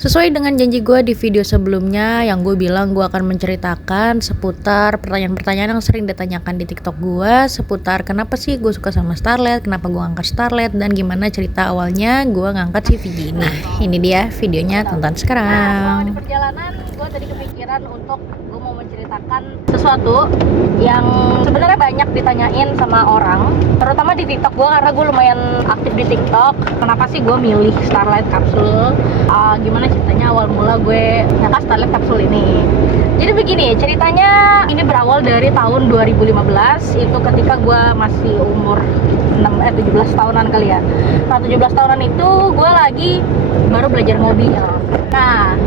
Sesuai dengan janji gue di video sebelumnya yang gue bilang gue akan menceritakan seputar pertanyaan-pertanyaan yang sering ditanyakan di TikTok gue seputar kenapa sih gue suka sama Starlet, kenapa gue ngangkat Starlet, dan gimana cerita awalnya gue ngangkat si Vigi ini. Nah, ini dia videonya, tonton sekarang. Di perjalanan gue tadi kepikiran untuk gue mau menceritakan sesuatu yang sebenarnya banyak ditanyain sama orang, terutama di TikTok gue karena gue lumayan aktif di TikTok. Kenapa sih gue milih Starlet Capsule? Gimana ceritanya awal mula gue ngangkat Starlet Capsule ini? Jadi begini ceritanya, ini berawal dari tahun 2015, itu ketika gue masih umur 17 tahunan kali ya. Nah 17 tahunan itu gue lagi baru belajar mobil. Nah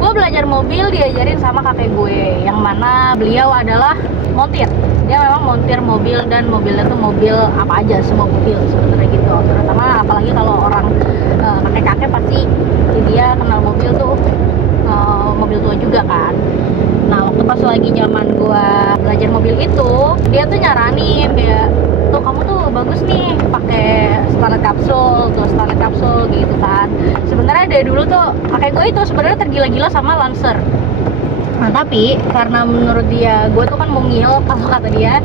gue belajar mobil diajarin sama kakek gue, yang mana beliau adalah montir. Dia memang montir mobil, dan mobilnya tuh mobil apa aja, semua mobil sebenarnya gitu. Terutama apalagi kalau orang kakek-kakek pasti dia kenal mobil tuh mobil tua juga kan. Nah waktu pas lagi zaman gue belajar mobil itu, dia tuh nyaranin, dia tuh kamu tuh bagus nih pakai Starlet Capsule gitu kan. Sebenarnya dari dulu tuh kakek gue itu sebenarnya tergila-gila sama Lancer. Nah tapi karena menurut dia gue tuh kan mungil, kalau kata dia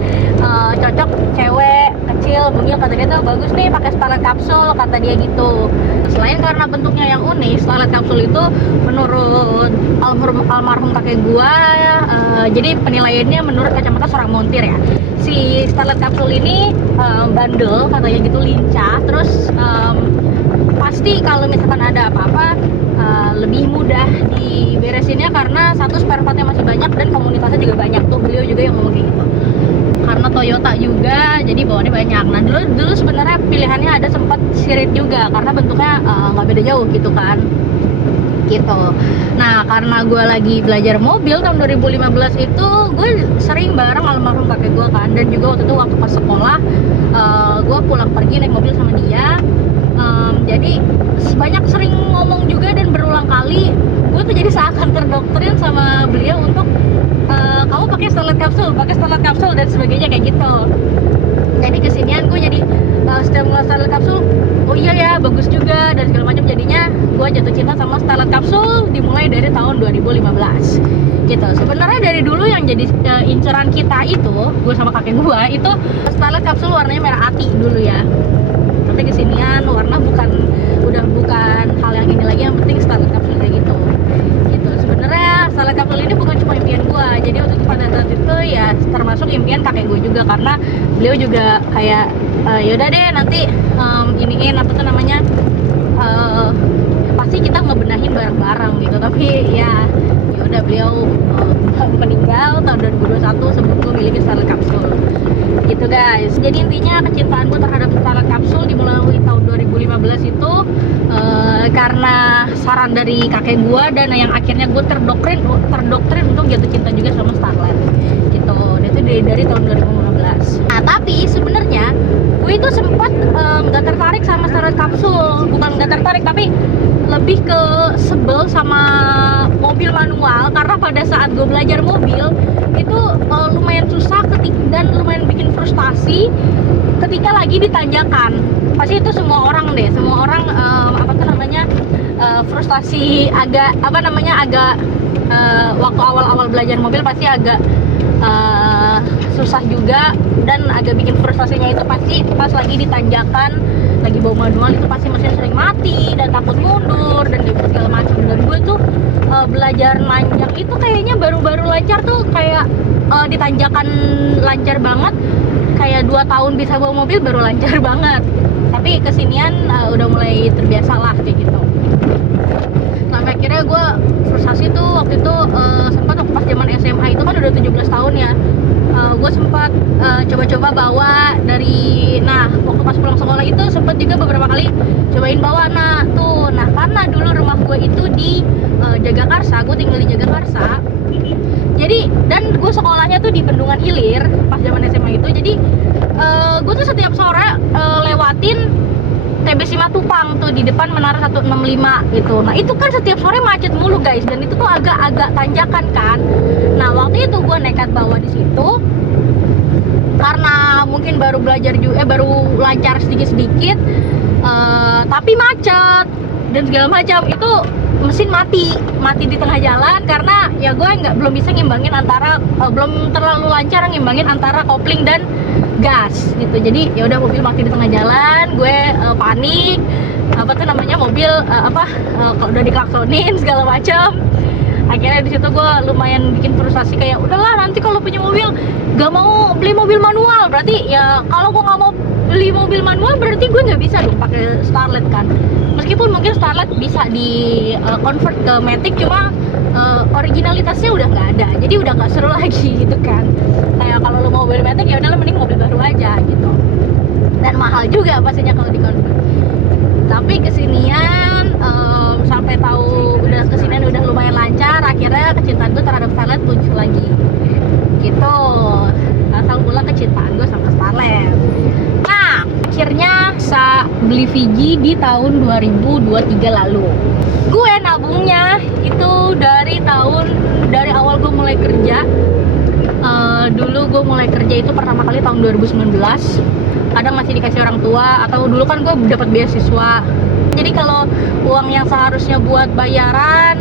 cocok cewek kecil mungil, kata dia tuh bagus nih pakai Starlet Capsule, kata dia gitu. Selain karena bentuknya yang unik, Starlet Capsule itu menurut almarhum kakek gue jadi penilaiannya menurut kacamata seorang montir ya, si Starlet Capsule ini bandel katanya gitu, lincah, terus pasti kalau misalkan ada apa-apa lebih mudah diberesinnya karena satu spare partnya masih banyak dan komunitasnya juga banyak. Tuh beliau juga yang ngomong kayak gitu, karena Toyota juga jadi bawaannya banyak. Nah dulu sebenarnya pilihannya ada sempat Spirit juga karena bentuknya nggak beda jauh gitu kan gitu. Nah karena gue lagi belajar mobil tahun 2015 itu, gue sering bareng almarhum kakek gue kan, dan juga waktu itu waktu pas sekolah gue pulang pergi naik mobil sama dia. Jadi banyak sering ngomong juga, dan berulang kali gue tuh jadi seakan terdoktrin sama beliau untuk kamu pakai Starlet Capsule dan sebagainya kayak gitu. Jadi kesinian gue jadi setiap ngeliat Starlet Capsule, oh iya ya bagus juga dan segala macam. Jadinya gue jatuh cinta sama Starlet Capsule dimulai dari tahun 2015 gitu. Sebenarnya dari dulu yang jadi inceran kita itu, gue sama kakek gue itu Starlet Capsule warnanya merah ati dulu ya. Tapi kesinian warna udah bukan hal yang ini lagi, yang penting Starlet Capsule kayak gitu. Sebenarnya Starlet Capsule ini bukan cuma impian gue, jadi waktu itu pada saat itu ya termasuk impian kakek gue juga, karena beliau juga kayak yaudah deh nanti iniin apa tuh namanya, pasti kita ngebenahin bareng-bareng gitu. Tapi ya udah beliau meninggal tahun 2021 sebelum gue milikin Starlet Capsule gitu guys. Jadi intinya kecintaan gue terhadap Starlet Capsule dimulai tahun 2015 itu karena saran dari kakek gue, dan yang akhirnya gue terdoktrin untuk jatuh cinta juga sama Starlet gitu. Itu dari tahun 2015. Nah tapi sebenarnya gue itu sempat nggak tertarik sama Starlet Capsule, bukan nggak tertarik tapi lebih ke sebel sama mobil manual, karena pada saat gue belajar mobil itu lumayan susah dan lumayan bikin frustasi ketika lagi di tanjakan. Pasti itu semua orang frustasi agak waktu awal belajar mobil pasti agak susah juga, dan agak bikin frustasinya itu pasti pas lagi di tanjakan, lagi bawa manual itu pasti mesin sering mati dan takut mundur dan segala macam. Dan gue tuh belajar nanjak itu kayaknya baru-baru lancar tuh, kayak di tanjakan lancar banget, kayak 2 tahun bisa bawa mobil baru lancar banget. Tapi kesinian udah mulai terbiasa lah kayak gitu. Sampai akhirnya gue frustasi tuh waktu itu sempat waktu pas zaman SMA itu kan udah 17 tahun ya. Gue sempat coba-coba bawa dari, nah waktu pas pulang sekolah itu sempat juga beberapa kali cobain bawa. Nah karena dulu rumah gue itu di Jagakarsa, gue tinggal di Jagakarsa. Jadi dan gue sekolahnya tuh di Bendungan Hilir pas zaman SMA itu. Jadi gue tuh setiap sore lewatin TB Simatupang tuh di depan Menara 165 gitu. Nah itu kan setiap sore macet mulu guys, dan itu tuh agak tanjakan kan. Nah waktu itu gue nekat bawa di situ karena mungkin baru belajar juga, baru lancar sedikit-sedikit, tapi macet dan segala macam. Itu mesin mati di tengah jalan karena ya gue belum bisa ngimbangin antara belum terlalu lancar ngimbangin antara kopling dan gas gitu. Jadi ya udah mobil mati di tengah jalan, gue panik, mobil kalau udah diklaksonin segala macam. Akhirnya di situ gue lumayan bikin frustasi, kayak udahlah nanti kalau punya mobil gak mau beli mobil manual, berarti ya kalau gue nggak mau beli mobil manual berarti gue nggak bisa dong pakai Starlet kan. Meskipun mungkin Starlet bisa di convert ke Matic, cuma originalitasnya udah nggak ada, jadi udah nggak seru lagi gitu kan. Kayak kalau lo mau beli Matic ya udah mending mobil baru aja gitu, dan mahal juga pastinya kalau di convert. Tapi kesinian sampai tahu udah kesinian udah lumayan lancar, akhirnya kecintaan gue terhadap Starlet muncul lagi gitu. Asal mula kecintaan gue sama Starlet. Nah, akhirnya bisa beli VG di tahun 2023 lalu. Gue nabungnya itu dari awal gue mulai kerja. Dulu gue mulai kerja itu pertama kali tahun 2019. Kadang masih dikasih orang tua, atau dulu kan gue dapat beasiswa. Jadi kalau uang yang seharusnya buat bayaran,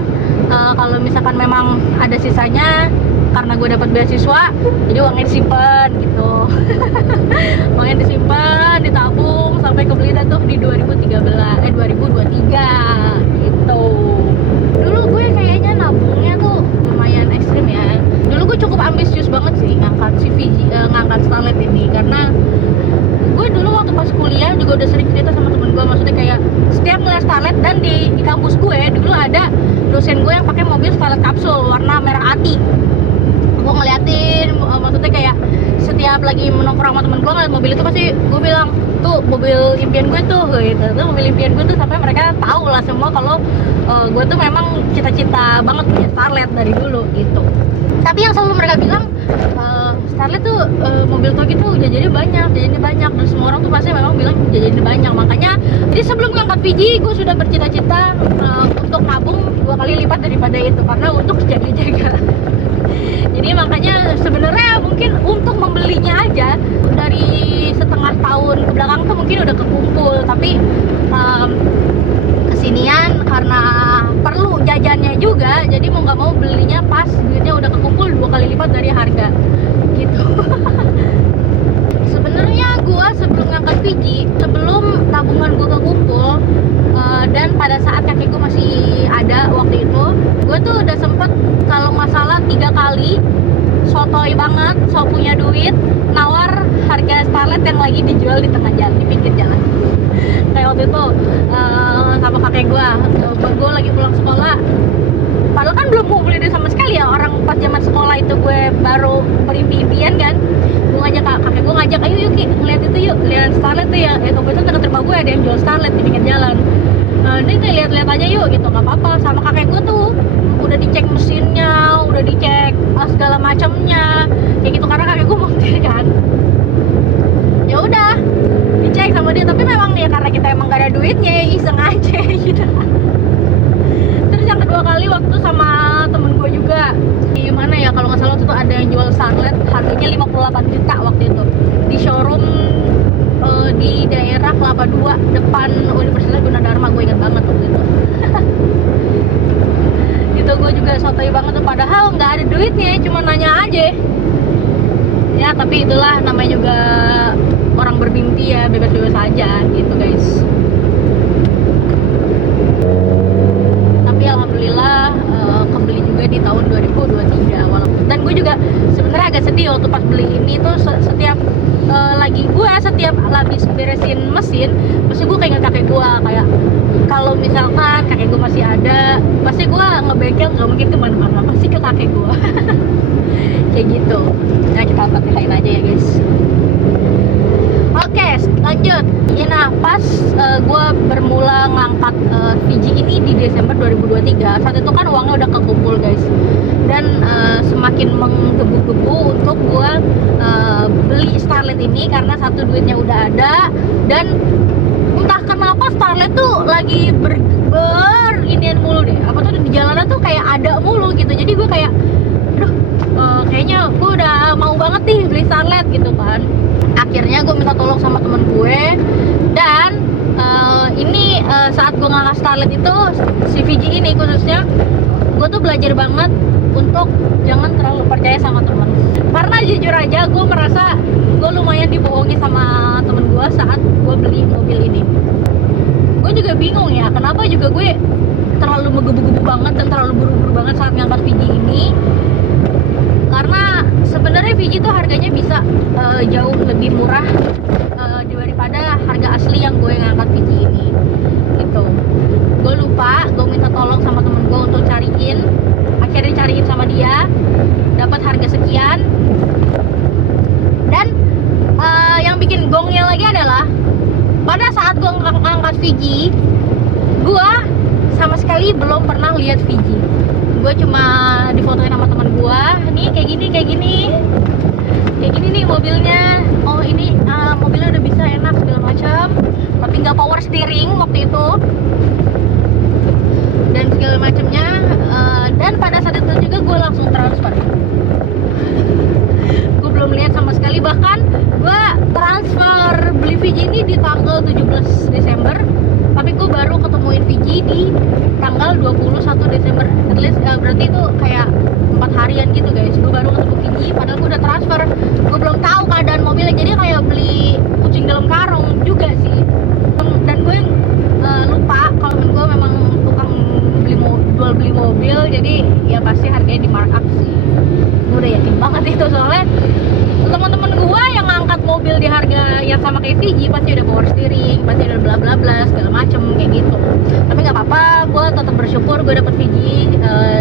kalau misalkan memang ada sisanya karena gue dapat beasiswa, jadi uangnya disimpan gitu. Uangnya disimpan, ditabung sampai kebeli dah tuh di 2023 gitu. Dulu gue kayaknya nabungnya tuh lumayan ekstrim ya. Dulu gue cukup ambisius banget sih ngangkat Starlet ini, karena gue dulu waktu pas kuliah juga udah sering cerita sama temen gue, maksudnya kayak setiap ngeliat Starlet, dan di kampus gue dulu ada dosen gue yang pakai mobil Starlet kapsul warna merah ati. Gue ngeliatin, maksudnya kayak setiap lagi menongkrong sama temen gue ngeliat mobil itu pasti gue bilang tuh mobil impian gue tuh gitu, tuh mobil impian gue tuh, sampai mereka tahu lah semua kalau gue tuh memang cita-cita banget punya Starlet dari dulu gitu. Tapi yang selalu mereka bilang Starlet tuh mobil tua gitu jajannya banyak, dan semua orang tuh pasti memang bilang jajannya banyak. Makanya jadi sebelum ngangkat VG gue sudah bercita-cita untuk nabung 2 kali lipat daripada itu, karena untuk jaga-jaga. Jadi makanya sebenarnya mungkin untuk membelinya aja dari setengah tahun ke belakang tuh mungkin udah kekumpul, tapi kesinian karena perlu jajannya juga, jadi mau nggak mau belinya pas duitnya udah kekumpul 2 kali lipat dari harga gitu. Sebenarnya gue sebelum ngangkat VG, sebelum tabungan gue kekumpul, dan pada saat kakek gue masih ada waktu itu, gue tuh udah sempet kalau nggak salah 3 kali sotoy banget, so punya duit, nawar harga Starlet yang lagi dijual di tengah jalan, di pinggir jalan. Kayak waktu itu sama kakek gue lagi pulang sekolah, padahal kan belum mau beli dia sama sekali ya, orang pas zaman sekolah itu gue baru berimpi-impian kan. Gue kakek gue ngajak, ayo yuk Ki, ngeliat itu yuk, lihat Starlet tuh ya, kebetulan dekat rumah gue ada yang jual Starlet di pinggir jalan. Ini tuh lihat-lihat aja yuk gitu, nggak apa-apa. Sama kakek gue tuh udah dicek mesinnya, udah dicek segala macamnya kayak gitu, karena kakek gue montir kan. Ya udah dicek sama dia, tapi memang ya karena kita emang gak ada duitnya, iseng aja gitu. Terus yang kedua kali waktu sama temen gue juga di mana ya, kalau nggak salah itu ada yang jual Starlet harganya 58 juta waktu itu di showroom di daerah Kelapa 2 depan Universitas Gunadarma. Gue ingat banget waktu itu. Itu gue juga sotoy banget tuh, padahal nggak ada duitnya, cuma nanya aja ya. Tapi itulah namanya juga orang bermimpi ya, bebas-bebas aja gitu guys. Tapi alhamdulillah kebeli juga di tahun 2023 walaupun. Dan gue juga sebenarnya agak sedih waktu pas beli ini tuh, setiap setiap habis beresin mesin pasti gue keinget kakek gue, kayak kalau misalkan kakek gue masih ada, pasti gue ngebengkel nggak mungkin kemana-mana, pasti ke kakek gue. Kayak gitu. Nah kita patihain aja ya guys. Oke, lanjut. Ya, nah pas gue bermula ngangkat VG ini di Desember 2023, saat itu kan uangnya udah kekumpul guys, dan semakin menggebu-gebu untuk gue beli Starlet ini, karena satu duitnya udah ada, dan entah kenapa Starlet tuh lagi inian mulu deh, apa tuh di jalanan tuh kayak ada mulu gitu. Jadi gue kayak aduh, kayaknya gue udah mau banget nih beli Starlet gitu kan. Akhirnya gue minta tolong sama temen gue, dan ini saat gue ngangkat Starlet itu, si VG ini khususnya, gue tuh belajar banget untuk jangan terlalu percaya sama temen. Karena jujur aja gue merasa gue lumayan dibohongi sama temen gue saat gue beli mobil ini. Gue juga bingung ya, kenapa juga gue terlalu menggebu-gebu banget dan terlalu buru-buru banget saat ngangkat VG ini. Karena sebenarnya VG itu harganya bisa jauh lebih murah daripada harga asli yang gue ngangkat VG ini gitu. Gue lupa, gue minta tolong sama temen gue untuk cariin, akhirnya dicariin sama dia, dapat harga sekian. Dan yang bikin gongnya lagi adalah pada saat gue ngangkat VG, gue sama sekali belum pernah lihat VG. Gue cuma difotoin sama teman gue, nih kayak gini nih mobilnya. Oh ini mobilnya udah bisa enak segala macam, tapi nggak power steering waktu itu dan segala macamnya. Dan pada saat itu juga gue langsung transfer. Gue belum lihat sama sekali, bahkan gue transfer beli VG ini di tanggal 17 Desember, tapi gue baru ketemuin VG di tanggal 21 Desember. At least berarti itu kayak 4 harian gitu guys. Gue baru ketemu VG, padahal gue udah transfer. Gue belum tahu keadaan mobilnya, jadi kayak beli kucing dalam karung juga sih. Dan gue lupa kalau gue memang tukang jual beli mobil, jadi ya pasti harganya di markup sih. Gue udah yakin banget itu, soalnya teman-teman gue yang ngangkat mobil di harga yang sama kayak VG pasti udah power steering, pasti udah bla bla bla segala macem kayak gitu. Tapi nggak apa-apa, gue tetap bersyukur gue dapet VG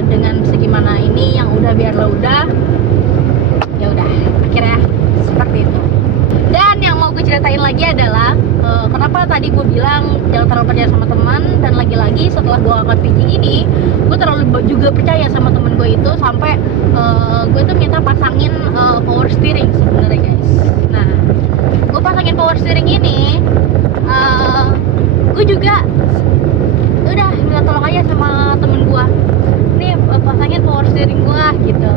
dengan segimana ini, yang udah biarlah udah. Ya udah, akhirnya seperti itu. Dan yang mau gue ceritain lagi adalah kenapa tadi gue bilang jangan terlalu percaya sama teman. Dan lagi-lagi setelah gue angkat VG ini, gue terlalu juga percaya sama temen gue itu, sampai gue tuh minta pasangin power steering sebenarnya guys. Nah, gue pasangin power steering ini, gue juga udah minta tolong aja sama temen gue, nih pasangin power steering gue gitu.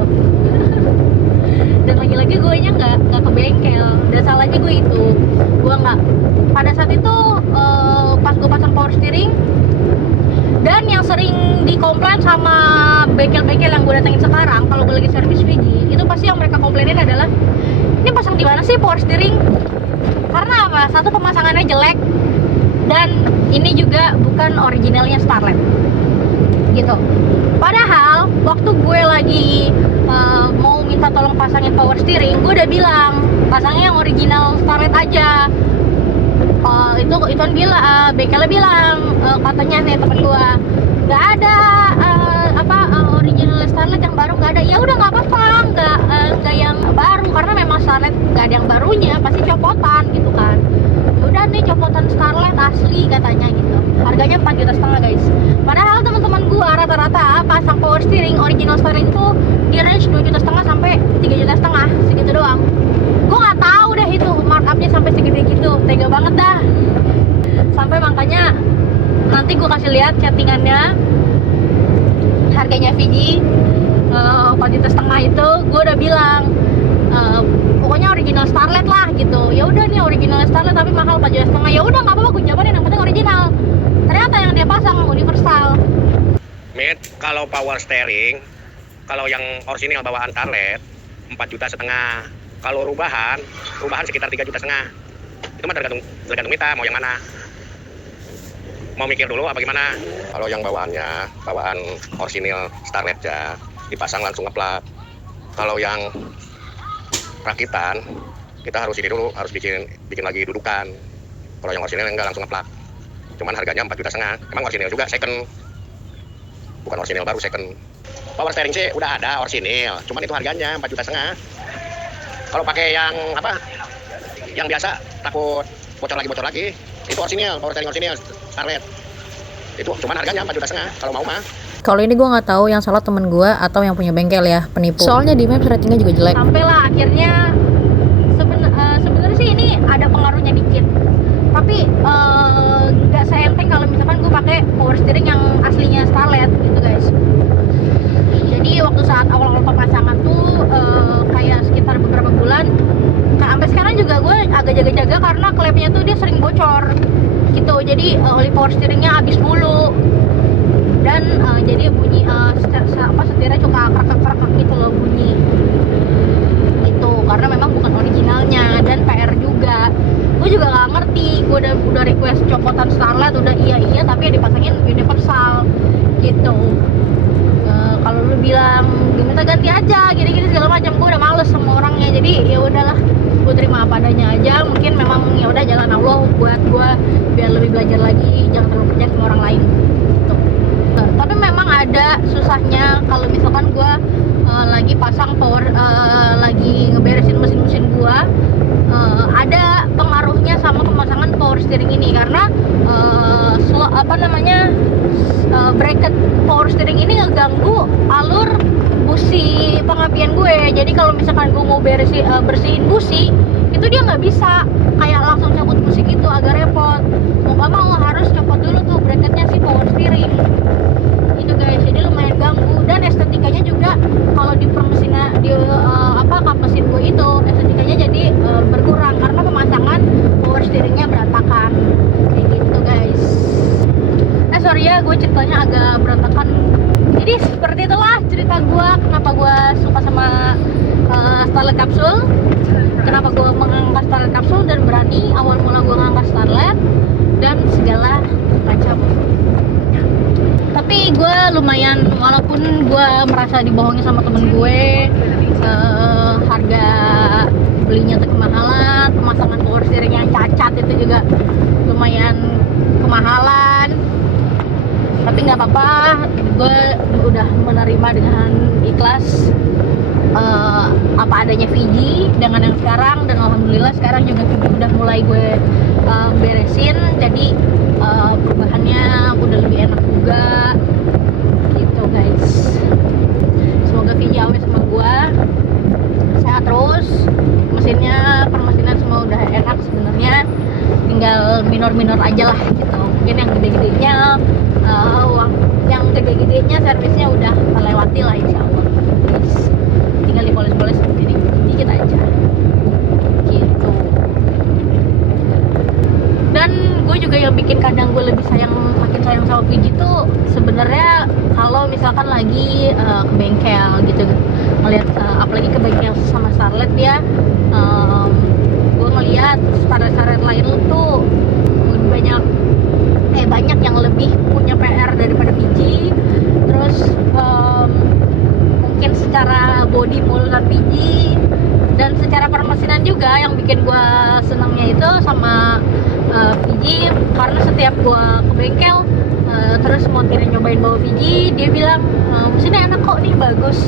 Dan lagi-lagi gue nya nggak ke bengkel, dan salahnya gue itu gue nggak pada saat itu pas gue pasang power steering. Dan yang sering dikomplain sama bengkel-bengkel yang gue datengin sekarang kalau gue lagi servis VG, itu pasti yang mereka komplainin adalah, ini pasang di mana sih power steering? Karena apa? Satu, pemasangannya jelek, dan ini juga bukan originalnya Starlet gitu. Padahal waktu gue lagi mau minta tolong pasangin power steering, gue udah bilang pasangnya yang original Starlet aja. Itu bilang, bengkelnya bilang, katanya nih temen gue, nggak ada original Starlet yang baru, nggak ada. Ya udah nggak apa-apa, nggak yang baru, karena memang Starlet nggak ada yang barunya, pasti copotan gitu kan. Ya udah nih copotan Starlet asli katanya gitu. Harganya 4,5 juta guys. Padahal teman-teman gue rata-rata pasang power steering original Starlet itu di range 2,5 juta sampai 3,5 juta, segitu doang. Gue nggak tahu deh itu markupnya sampai segede gitu, tega banget dah. Sampai makanya nanti gue kasih lihat chattingannya, harganya VG 4,5 juta itu gue udah bilang pokoknya original Starlet lah gitu. Ya udah nih original Starlet tapi mahal 4,5 juta. Ya udah nggak apa-apa, gue jabanin, yang penting original. Ternyata yang dia pasang universal. Mit, kalau power steering, kalau yang orisinil bawaan Starlet 4,5 juta. Kalau rubahan sekitar 3,5 juta. Itu mah tergantung kita mau yang mana. Mau mikir dulu apa gimana? Kalau yang bawaan orisinil Starlet ya dipasang langsung ngeplak. Kalau yang rakitan kita harus ini dulu, harus bikin lagi dudukan. Kalau yang orisinil enggak langsung ngeplak. Cuman harganya 4,5 juta. Emang orisinil juga second, bukan orisinil baru, second. Power steering sih udah ada orisinil, cuman itu harganya 4,5 juta. Kalau pakai yang yang biasa takut bocor lagi, itu orisinil, power steering orisinil Starlet. Itu cuman harganya 4,5 juta kalau mau mah. Kalau ini gue nggak tahu yang salah temen gue atau yang punya bengkel ya, penipu. Soalnya di Maps ratingnya juga jelek. Sampailah akhirnya sebenarnya sih ini ada pengaruhnya dikit, tapi nggak seenteng kalau misalkan gue pakai power steering yang aslinya Starlet gitu guys. Jadi waktu saat awal-awal pemasangan tuh kayak sekitar beberapa bulan, sampai sekarang juga gue agak jaga-jaga karena klepnya tuh dia sering bocor gitu. gitu. Jadi oli power steeringnya habis mulu, dan jadi bunyi setirnya suka krak gitu loh bunyi itu, karena memang bukan originalnya. Dan PR juga, gue juga nggak ngerti. Gue udah request copotan Starlet, udah iya tapi dipasangin universal gitu. Kalau lu bilang minta ganti aja gini segala macam, gue udah males sama orangnya. Jadi ya udahlah, gue terima apa adanya aja. Mungkin memang ya udah jalan Allah buat gue biar lebih belajar lagi, jangan terlalu percaya sama orang lain gitu. Tapi memang ada susahnya kalau misalkan gue lagi pasang power, lagi ngeberesin mesin gue, ada pengaruhnya sama pemasangan power steering ini, karena bracket power steering ini ngeganggu alur busi pengapian gue. Jadi kalau misalkan gue mau bersihin busi itu dia nggak bisa kayak langsung cabut busi gitu, agak repot. Mau nggak mau harus copot dulu tuh bracketnya si power steering itu guys. Jadi lumayan ganggu, dan estetikanya juga kalau di permesinan kap mesin gue itu estetikanya jadi berkurang karena pemasangan power steeringnya berantakan kayak gitu guys. Sorry ya, gue ceritanya agak berantakan. Jadi seperti itulah cerita gue, kenapa gue suka sama Starlet Capsule, kenapa gue mengangkat Starlet Capsule dan berani awal mula gue ngangkat Starlet dan segala macam. Tapi gue lumayan, walaupun gue merasa dibohongi sama temen gue, harga belinya tuh kemahalan, pemasangan power steering yang cacat itu juga lumayan kemahalan. Tapi nggak apa-apa, gue udah menerima dengan ikhlas apa adanya Fiji dengan yang sekarang, dan alhamdulillah sekarang juga Fiji udah mulai gue beresin, jadi perubahannya udah lebih enak juga gitu guys. Semoga Fiji awet sama gue, sehat terus, permesinan semua udah enak sebenarnya, tinggal minor aja lah gitu. Mungkin yang gede-gedenya servisnya udah terlewati lah insya Allah. Tinggal dipoles-poles sedikit aja gitu. Dan gue juga yang bikin kadang gue makin sayang sama Fiji tuh sebenarnya kalau misalkan lagi ke bengkel gitu, ngeliat apalagi ke bengkel sama Starlet ya, gue ngeliat Starlet lain tuh banyak yang lebih punya PR daripada Fiji. Terus mungkin secara body moldnya Fiji, dan secara permesinan juga yang bikin gue senangnya itu sama Fiji, karena setiap gue ke bengkel terus montirnya nyobain bawa Fiji, dia bilang mesinnya enak kok nih, bagus,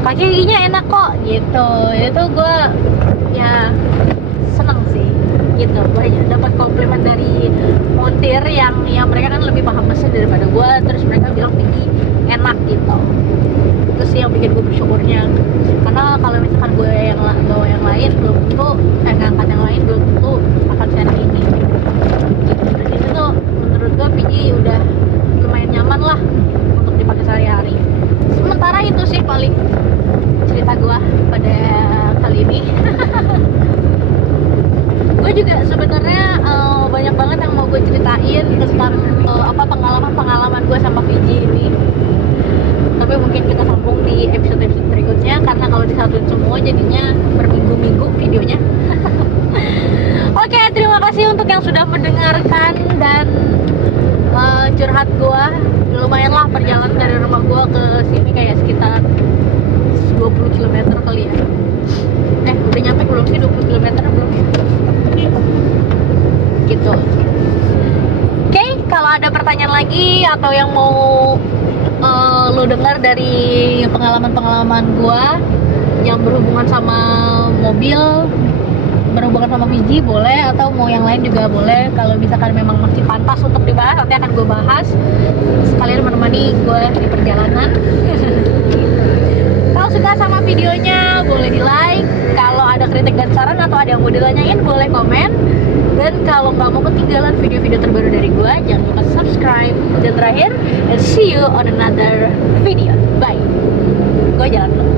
kaki-kakinya enak kok gitu. Itu gue ya seneng sih gitu, banyak dapat komplimen dari montir yang mereka kan lebih paham mesin daripada gue, terus mereka bilang Fiji enak gitu. Itu sih yang bikin gue bersyukurnya, karena kalau misalkan gue yang lain belum tentu, ngangkat yang lain belum tentu akan seenak ini gitu. Dan itu tuh menurut gue Fiji udah lumayan nyaman lah untuk dipakai sehari-hari. Sementara itu sih paling cerita gue pada kali ini. Gue juga sebenarnya banyak banget yang mau gue ceritain tentang pengalaman gue sama Fiji ini. Tapi mungkin kita sambung di episode berikutnya, karena kalau disatuin semua jadinya berminggu-minggu videonya. Oke, terima kasih untuk yang sudah mendengarkan dan curhat gue. Lumayan lah perjalanan dari rumah gue ke sini kayak sekitar 20 km kali ya. Udah nyampe belum sih 20 km belum ya? Gitu. Oke, kalau ada pertanyaan lagi atau yang mau lo dengar dari pengalaman gua yang berhubungan sama mobil, berhubungan sama Fiji boleh, atau mau yang lain juga boleh. Kalau misalkan memang masih pantas untuk dibahas, nanti akan gue bahas sekalian menemani gue di perjalanan. Kalau suka sama videonya boleh di like, kalau ada kritik dan saran atau ada yang mau ditanyain boleh komen, dan kalau nggak mau ketinggalan video-video terbaru dari gue jangan lupa subscribe. Dan terakhir, and see you on another video. Bye. Gue jalan dulu.